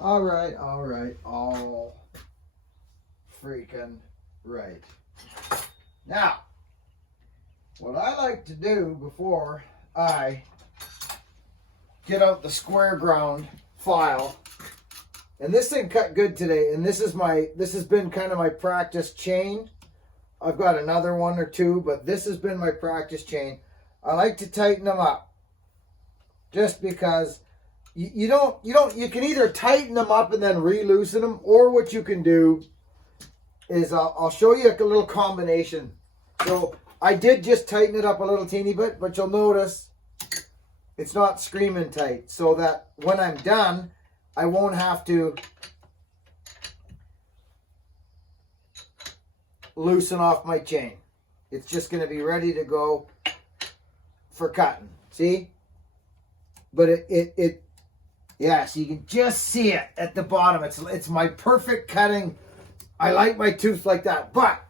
All right, all freaking right. Now, what I like to do before I get out the square ground file, and this thing cut good today, and this has been kind of my practice chain. I've got another one or two, but this has been my practice chain. I like to tighten them up just because you can either tighten them up and then re-loosen them, or what you can do is I'll show you a little combination. So I did just tighten it up a little teeny bit, but you'll notice it's not screaming tight, so that when I'm done, I won't have to loosen off my chain. It's just going to be ready to go for cutting. See? But yes, you can just see it at the bottom. It's my perfect cutting. I like my tooth like that. But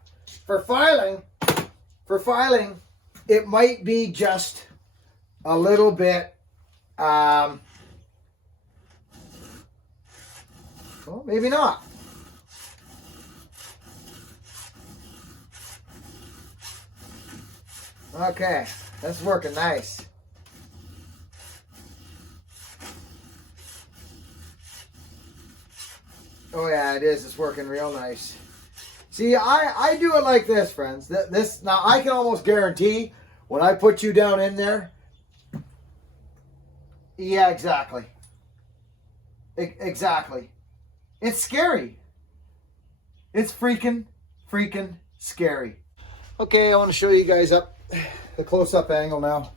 for filing, it might be just a little bit, well, maybe not. Okay, that's working nice. Oh yeah, it is. It's working real nice. See, I do it like this, friends. This now I can almost guarantee when I put you down in there. Yeah, exactly. Exactly. It's scary. It's freaking scary. Okay, I want to show you guys up the close-up angle now,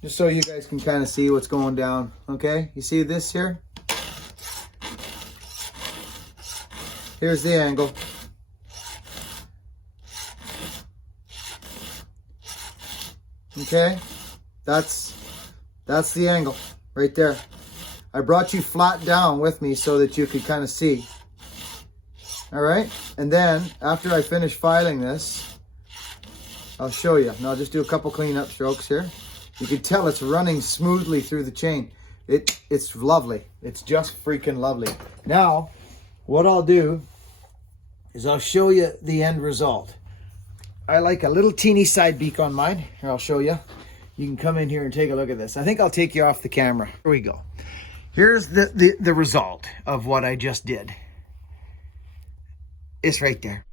just so you guys can kind of see what's going down. Okay, you see this here? Here's the angle. Okay, that's the angle right there. I brought you flat down with me so that you could kind of see. All right, and then after I finish filing this, I'll show you. Now I'll just do a couple cleanup strokes here. You can tell it's running smoothly through the chain. It's lovely. It's just freaking lovely. Now, what I'll do is I'll show you the end result. I like a little teeny side beak on mine. Here, I'll show you. You can come in here and take a look at this. I think I'll take you off the camera. Here we go. Here's the result of what I just did. It's right there.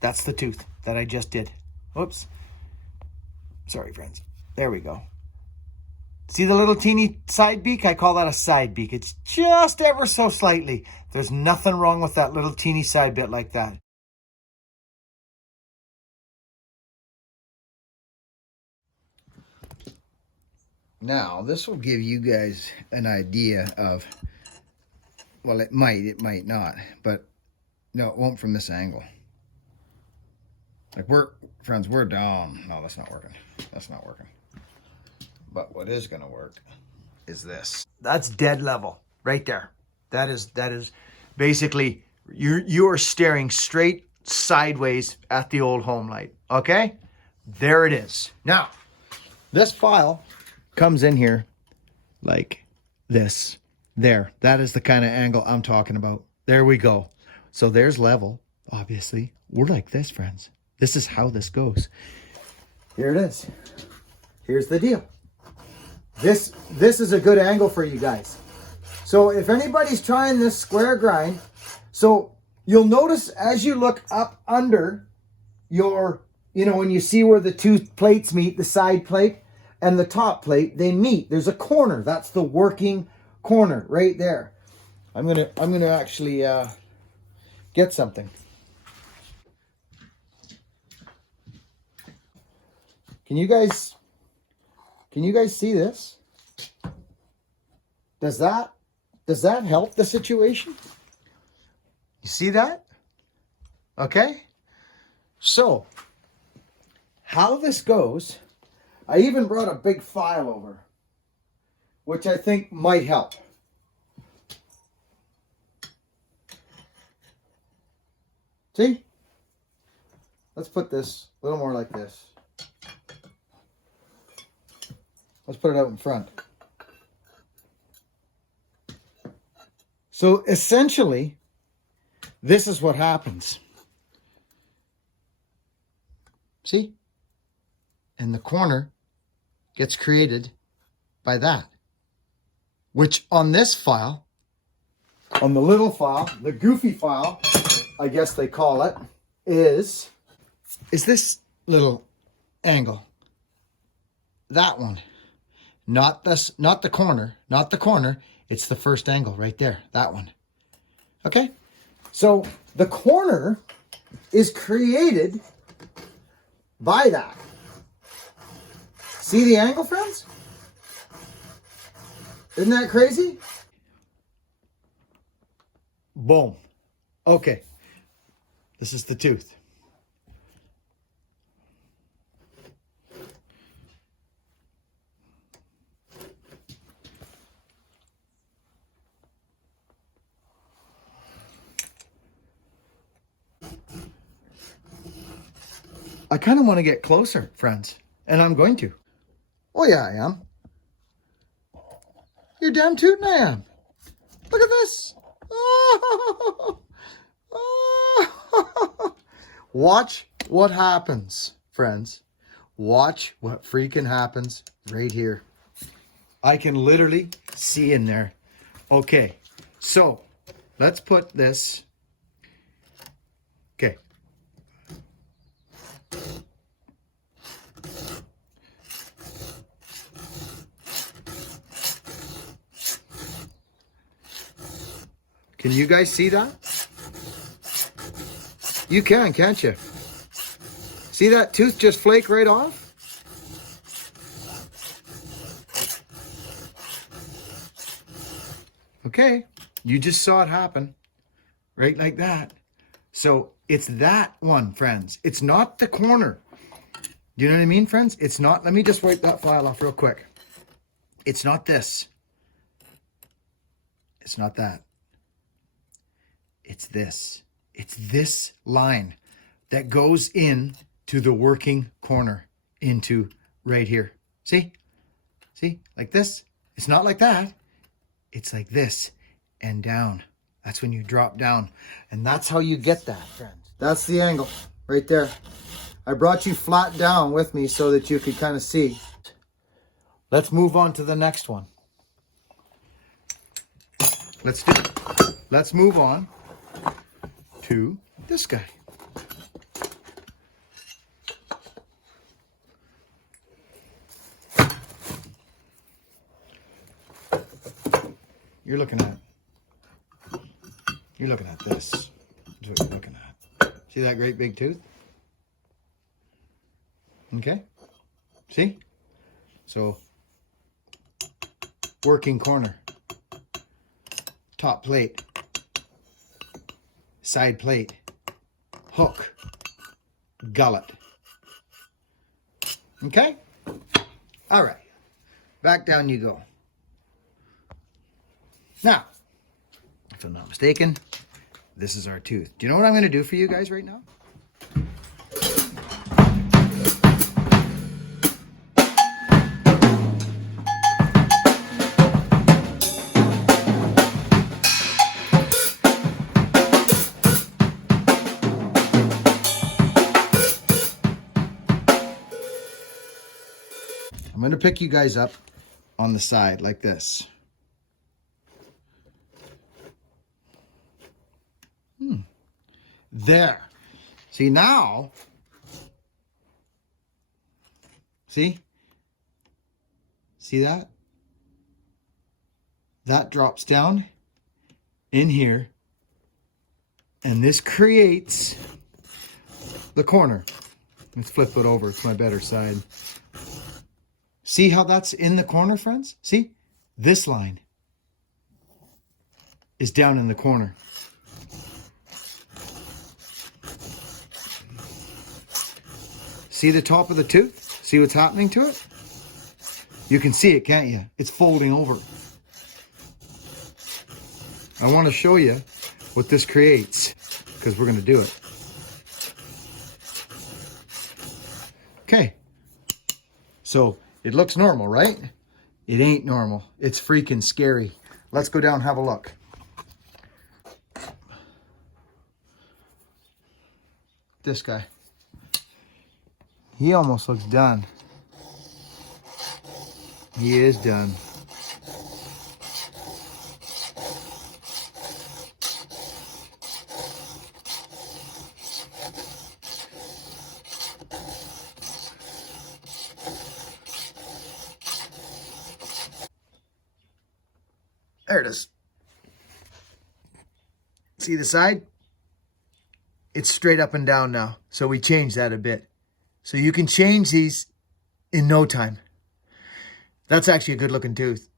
That's the tooth that I just did. Whoops. Sorry, friends. There we go. See the little teeny side beak? I call that a side beak. It's just ever so slightly. There's nothing wrong with that little teeny side bit like that. Now, this will give you guys an idea of, well, it might not, but no, it won't from this angle. Like we're down. No, that's not working. That's not working. But what is going to work is this. That's dead level right there. That is basically you are staring straight sideways at the old home light. Okay? There it is. Now, this file comes in here like this. There. That is the kind of angle I'm talking about. There we go. So there's level, obviously. We're like this, friends. This is how this goes. Here it is. Here's the deal. This is a good angle for you guys. So if anybody's trying this square grind, so you'll notice as you look up under your, when you see where the two plates meet, the side plate and the top plate, they meet. There's a corner. That's the working corner right there. I'm gonna actually get something. Can you guys see this? Does that help the situation? You see that? Okay. So, how this goes, I even brought a big file over, which I think might help. See? Let's put this a little more like this. Let's put it out in front. So essentially, this is what happens. See? And the corner gets created by that. Which on this file, on the little file, the goofy file, I guess they call it, is this little angle. That one. Not this, not the corner, not the corner. It's the first angle right there, that one. Okay? So the corner is created by that. See the angle, friends? Isn't that crazy? Boom. Okay. This is the tooth. I kind of want to get closer, friends, and I'm going to. Oh yeah, I am. You're damn tootin' I am. Look at this. Oh. Oh. Watch what happens, friends. Watch what freaking happens right here. I can literally see in there. Okay, so let's put this. Okay. Can you guys see that? You can, can't you? See that tooth just flake right off? Okay, you just saw it happen. Right like that. So it's that one, friends. It's not the corner. You know what I mean, friends? It's not, let me just wipe that file off real quick. It's not this. It's not that. It's this. It's this line that goes in to the working corner, into right here. See? See? Like this. It's not like that. It's like this and down. That's when you drop down. And that's how you get that, friends. That's the angle right there. I brought you flat down with me so that you could kind of see. Let's move on to the next one. Let's move on to this guy. You're looking at this. That's what you're looking at. See that great big tooth? Okay. See? So, working corner, top plate, side plate, hook, gullet. Okay? All right. Back down you go. Now, if I'm not mistaken, this is our tooth. Do you know what I'm going to do for you guys right now? I'm going to pick you guys up on the side like this. There. See now, see that? That drops down in here, and this creates the corner. Let's flip it over. It's my better side. See how that's in the corner, friends? See? This line is down in the corner. See the top of the tooth? See what's happening to it? You can see it, can't you? It's folding over. I want to show you what this creates, because we're going to do it. So it looks normal, right? It ain't normal. It's freaking scary. Let's go down and have a look. This guy. He almost looks done. He is done. There it is. See the side? It's straight up and down now. So we changed that a bit. So you can change these in no time. That's actually a good looking tooth.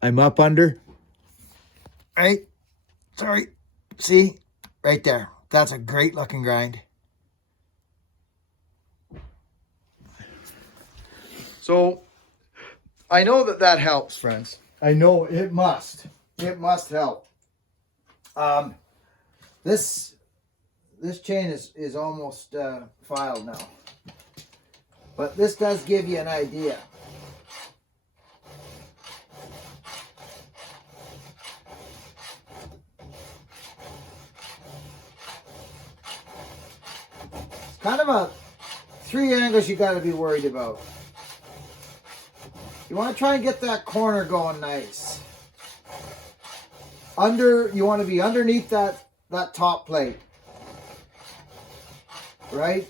I'm up under. Right? Sorry. See? Right there. That's a great looking grind. So I know that that helps, friends. I know it must. It must help. This chain is almost filed now. But this does give you an idea. It's kind of a 3 angles you got to be worried about. You want to try and get that corner going nice. You want to be underneath that top plate. Right?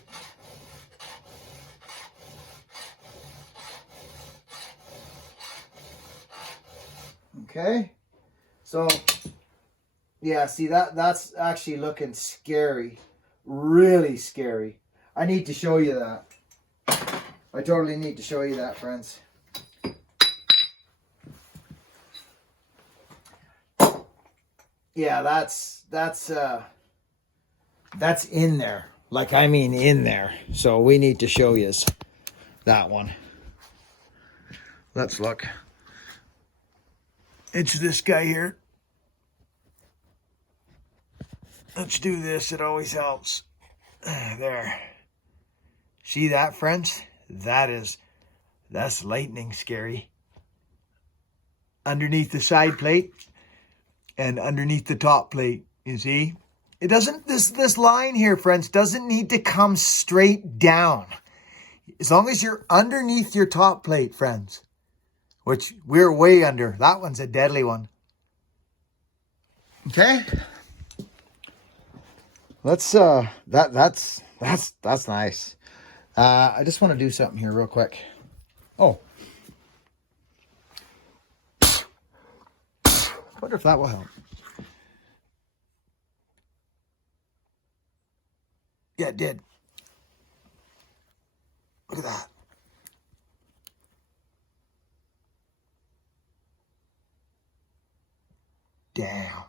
Okay. So, yeah, see that's actually looking scary. Really scary. I need to show you that. I totally need to show you that, friends. Yeah, that's in there. Like, I mean in there. So we need to show you that one. Let's look. It's this guy here. Let's do this. It always helps. There. See that, friends? That's lightning scary. Underneath the side plate and underneath the top plate, you see? It doesn't, this line here, friends, doesn't need to come straight down. As long as you're underneath your top plate, friends, which we're way under. That one's a deadly one. Okay. Let's, that's nice. I just want to do something here real quick. Oh. I wonder if that will help. Yeah, it did. Look at that. Damn.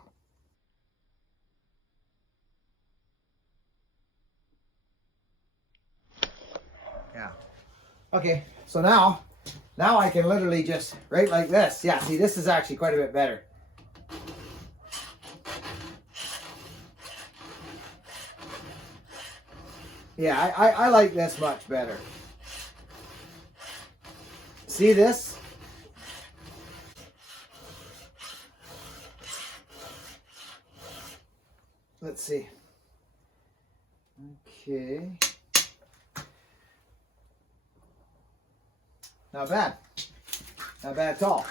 Yeah. Okay, so now I can literally just, right like this. Yeah, see, this is actually quite a bit better. Yeah, I like this much better. See this? Let's see. Okay. Not bad. Not bad at all.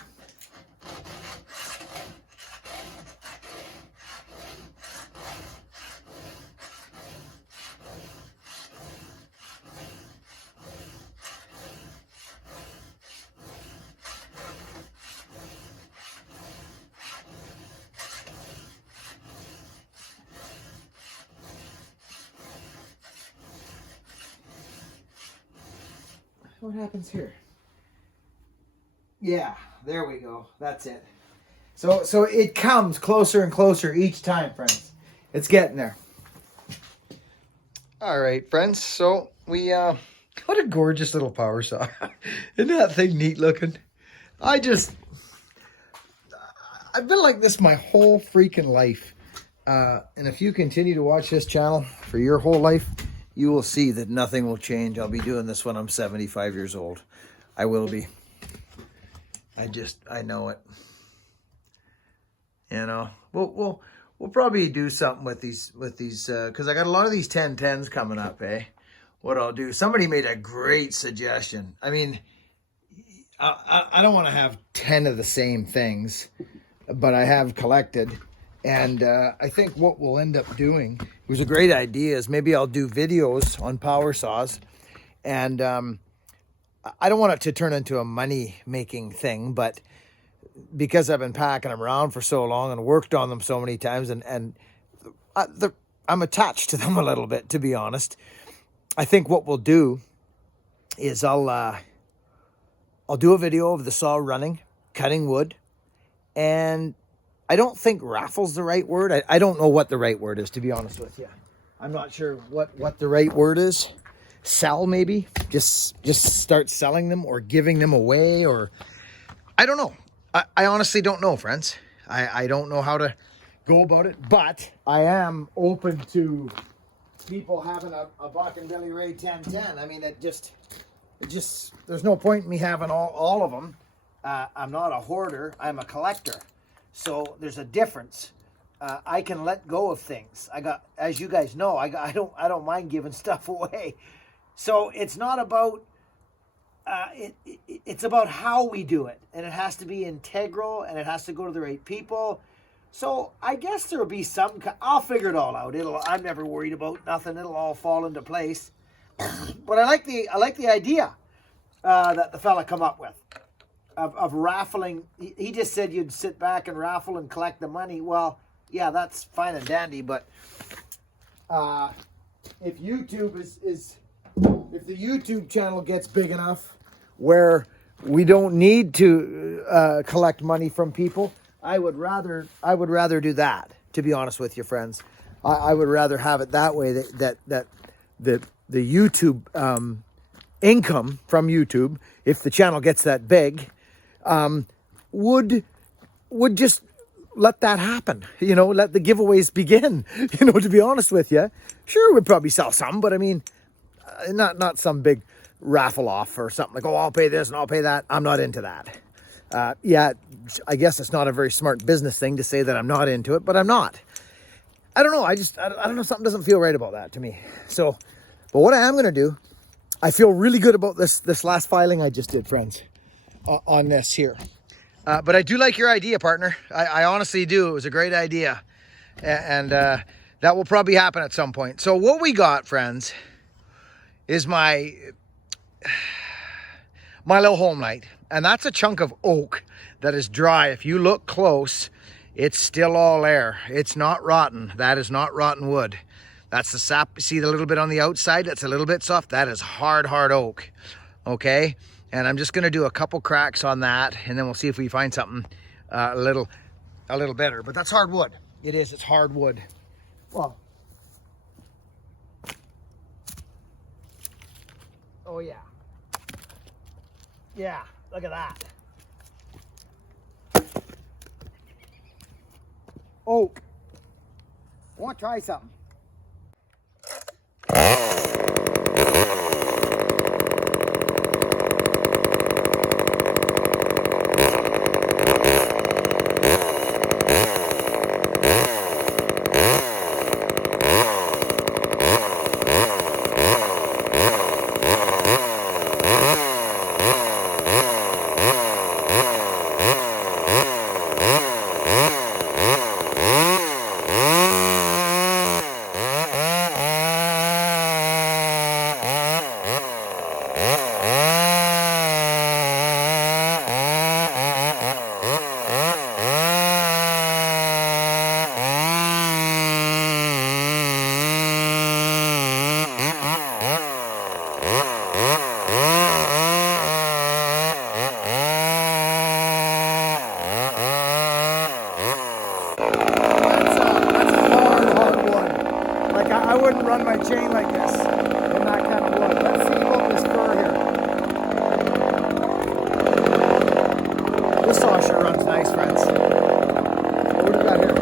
What happens here? Yeah, there we go. That's it. So it comes closer and closer each time, friends. It's getting there. All right, friends. So we what a gorgeous little power saw. Isn't that thing neat looking? I've been like this my whole freaking life. And if you continue to watch this channel for your whole life, you will see that nothing will change. I'll be doing this when I'm 75 years old. I will be. I know it. You know, we'll probably do something with these, because I got a lot of these 1010s coming up, eh? What I'll do, somebody made a great suggestion. I mean, I don't want to have 10 of the same things, but I have collected. And I think what we'll end up doing, it was a great idea, is maybe I'll do videos on power saws. And I don't want it to turn into a money-making thing, but because I've been packing them around for so long and worked on them so many times, and I'm attached to them a little bit, to be honest. I think what we'll do is I'll do a video of the saw running, cutting wood, and I don't think raffle's the right word. I don't know what the right word is, to be honest with you. I'm not sure what the right word is. Sell, maybe? Just start selling them or giving them away, or I don't know. I honestly don't know, friends. I don't know how to go about it, but I am open to people having a Buck and Billy Ray 1010. I mean, it just there's no point in me having all of them. I'm not a hoarder. I'm a collector. So there's a difference. I can let go of things. As you guys know, I don't mind giving stuff away. So it's not about it's about how we do it, and it has to be integral, and it has to go to the right people. So I guess there will be some. I'll figure it all out. I'm never worried about nothing. It'll all fall into place. But I like the idea that the fella come up with of raffling. He just said you'd sit back and raffle and collect the money. Well, yeah, that's fine and dandy. But if YouTube if the YouTube channel gets big enough where we don't need to collect money from people, I would rather do that, to be honest with you, friends. I would rather have it that way, that the YouTube income from YouTube, if the channel gets that big, would just let that happen. You know, let the giveaways begin. You know, to be honest with you, sure, we'd probably sell some, but I mean, not some big raffle off or something like, oh, I'll pay this and I'll pay that. I'm not into that. Yeah, I guess it's not a very smart business thing to say that I'm not into it, but I'm not. I don't know. I don't know. Something doesn't feel right about that to me. So, but what I am going to do, I feel really good about this last filing I just did, friends, on this here. But I do like your idea, partner. I honestly do. It was a great idea. And that will probably happen at some point. So what we got, friends, is my little home light. And that's a chunk of oak that is dry. If you look close, it's still all air. It's not rotten. That is not rotten wood. That's the sap. See the little bit on the outside? That's a little bit soft. That is hard oak. Okay? And I'm just going to do a couple cracks on that, and then we'll see if we find something a little better. But that's hard wood. It is. It's hard wood. Well. Oh, yeah. Yeah. Look at that. Oak. I want to try something. I wouldn't run my chain like this in that kind of wood. Let's see about this fur here. This saw sure runs nice, friends. What do we got here?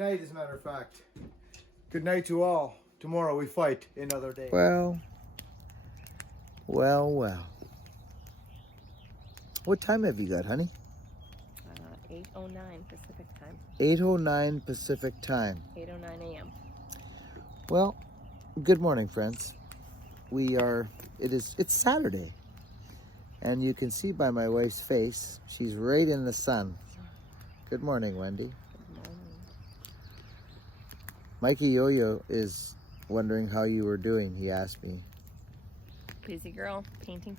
night, as a matter of fact. Good night to all. Tomorrow we fight another day. Well. What time have you got, honey? 8:09 Pacific time. 8:09 Pacific time. 8:09 a.m. Well, good morning, friends. It's Saturday. And you can see by my wife's face, she's right in the sun. Good morning, Wendy. Good morning. Mikey Yo-Yo is wondering how you were doing, he asked me. Busy girl. Painting.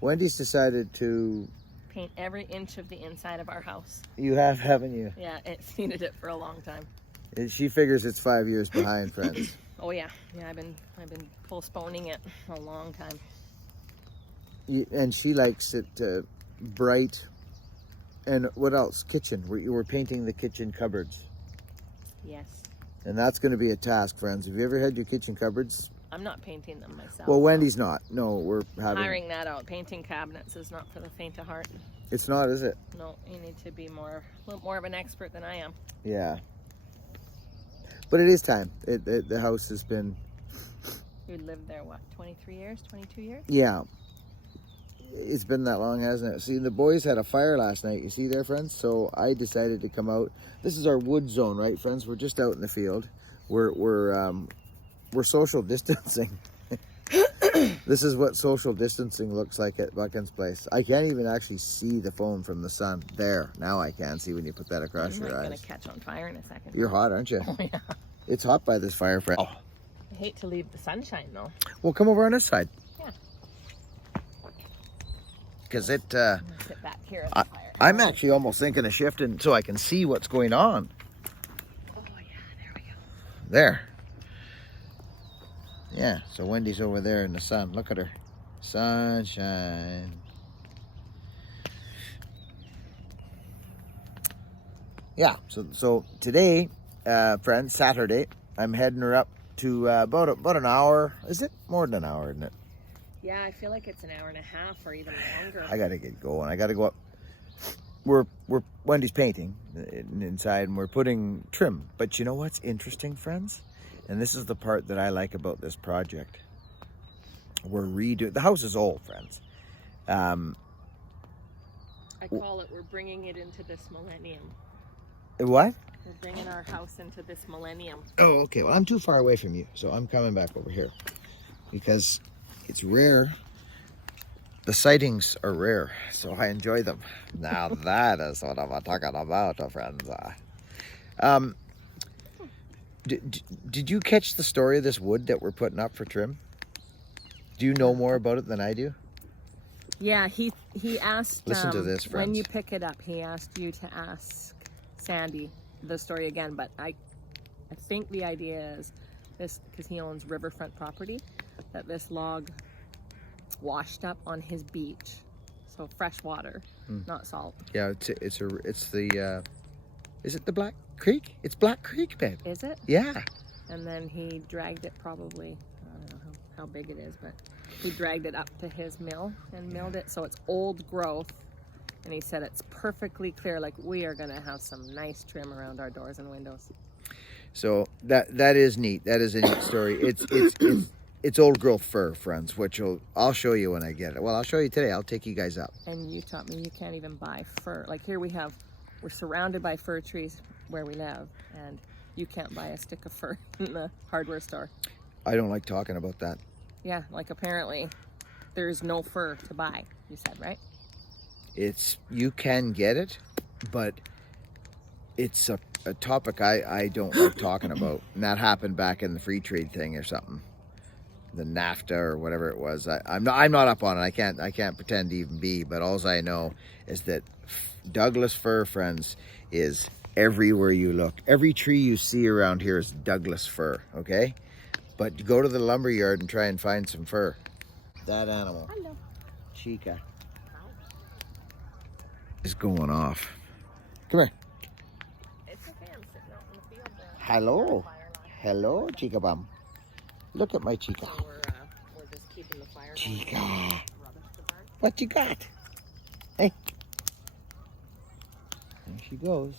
Wendy's decided to... Paint every inch of the inside of our house. You have, haven't you? Yeah, it's needed it for a long time. She figures it's 5 years behind, friends. Oh yeah. Yeah, I've been postponing it a long time. And she likes it bright. And what else? Kitchen. You were painting the kitchen cupboards. Yes. And that's going to be a task, friends. Have you ever had your kitchen cupboards? I'm not painting them myself. Well, Wendy's not. No, we're hiring that out. Painting cabinets is not for the faint of heart. It's not, is it? No, you need to be a little more of an expert than I am. Yeah. But it is time. The house has been... You lived there, what, 23 years, 22 years? Yeah. It's been that long, hasn't it? See, the boys had a fire last night. You see there, friends? So I decided to come out. This is our wood zone, right, friends? We're just out in the field. We're social distancing. This is what social distancing looks like at Buchan's place. I can't even actually see the phone from the sun. There. Now I can see when you put that across your eyes. I'm going to catch on fire in a second. You're hot, aren't you? Oh, yeah. It's hot by this fire, friend. Oh. I hate to leave the sunshine, though. Well, come over on this side. Yeah. Because it... I'm going to sit back here at the fire. I'm actually almost thinking of shifting so I can see what's going on. Oh, yeah. There we go. There. Yeah, so Wendy's over there in the sun. Look at her. Sunshine. Yeah, so today, friends, Saturday, I'm heading her up to about an hour. Is it? More than an hour, isn't it? Yeah, I feel like it's an hour and a half or even longer. I got to get going. I got to go up. We're Wendy's painting inside, and we're putting trim. But you know what's interesting, friends? And this is the part that I like about this project. We're redoing... The house is old, friends. I call it, we're bringing it into this millennium. What? We're bringing our house into this millennium. Oh, okay. Well, I'm too far away from you, so I'm coming back over here. Because it's rare. The sightings are rare, so I enjoy them. Now that is what I'm talking about, friends. Did you catch the story of this wood that we're putting up for trim? Do you know more about it than I do? Yeah, he asked... Listen to this, friends. When you pick it up, he asked you to ask Sandy the story again, but I think the idea is this, because he owns riverfront property, that this log washed up on his beach. So fresh water, not salt. Yeah, is it the Black Creek? It's Black Creek, babe. Is it? Yeah. And then he dragged it probably, I don't know how big it is, but he dragged it up to his mill and milled it. So it's old growth. And he said it's perfectly clear, like we are going to have some nice trim around our doors and windows. So that is neat. That is a neat story. It's old growth fir, friends, which I'll show you when I get it. Well, I'll show you today. I'll take you guys up. And you taught me you can't even buy fir. Like here we're surrounded by fir trees where we live, and you can't buy a stick of fir in the hardware store. I don't like talking about that. Yeah, like apparently there's no fir to buy, you said, right? You can get it, but it's a topic I don't like talking about. And that happened back in the free trade thing or something. The NAFTA or whatever it was. I'm not up on it. I can't pretend to even be, but all I know is that Douglas fir, friends, is everywhere you look. Every tree you see around here is Douglas fir, okay? But go to the lumber yard and try and find some fir. That animal. Hello. Chica. Is going off. Come here. It's okay, I'm sitting out in the field there. Hello. Hello, Chica Bum. Look at my Chica. So we're just keeping the fire going. Chica. Rubbish to burn. What you got? Hey. There she goes.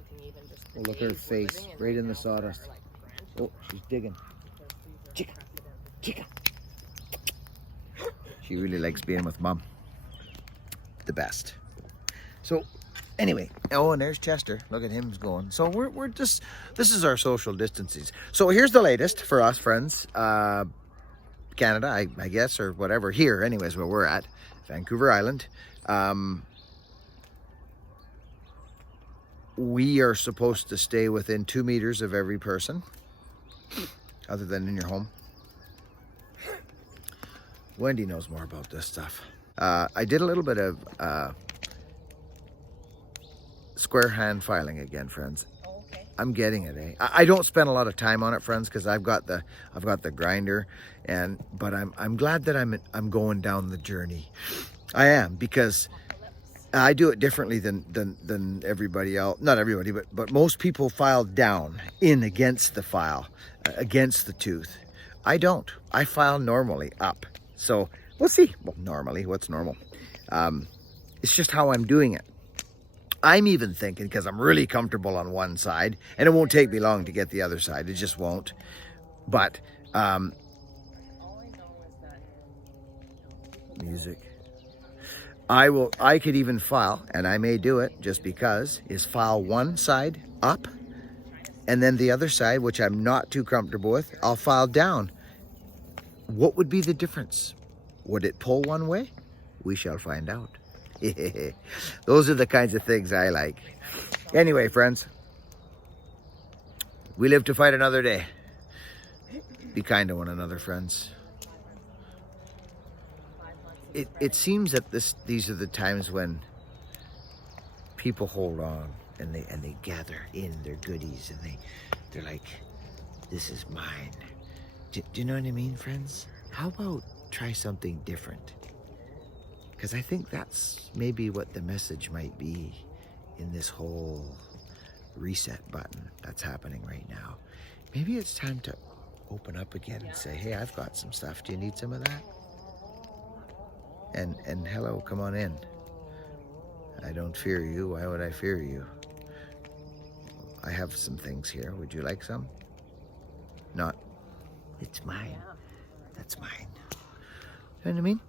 documenting even just the Oh, look at her days we're face, living right in the now for our, sawdust. like, Oh, she's digging. grandchildren, Chica, because these are chica. She really likes being with Mom. The best. So, anyway, oh, and there's Chester. Look at him going. So we're just, this is our social distances. So here's the latest for us friends. Canada, I guess, or whatever. Here, anyways, where we're at, Vancouver Island. We are supposed to stay within 2 meters of every person, other than in your home. Wendy knows more about this stuff. I did a little bit of square hand filing again, friends. okay. I'm getting it, eh? I don't spend a lot of time on it, friends, because I've got the grinder, but I'm glad that I'm going down the journey. I am, because I do it differently than everybody else. Not everybody, but most people file down in against the file, against the tooth. I don't. I file normally up. So we'll see. Well, normally, what's normal? It's just how I'm doing it. I'm even thinking, because I'm really comfortable on one side, and it won't take me long to get the other side. It just won't. But All I know is that music. I could even file, and I may do it just because, is file one side up, and then the other side, which I'm not too comfortable with, I'll file down. What would be the difference? Would it pull one way? We shall find out. Those are the kinds of things I like. Anyway, friends, we live to fight another day. Be kind to one another, friends. It seems that these are the times when people hold on and they gather in their goodies, and they're like, this is mine. Do you know what I mean, friends? How about try something different? Because I think that's maybe what the message might be in this whole reset button that's happening right now. Maybe it's time to open up again and say, hey, I've got some stuff. Do you need some of that? And hello, come on in. I don't fear you. Why would I fear you? I have some things here. Would you like some? Not. It's mine. That's mine. You know what I mean?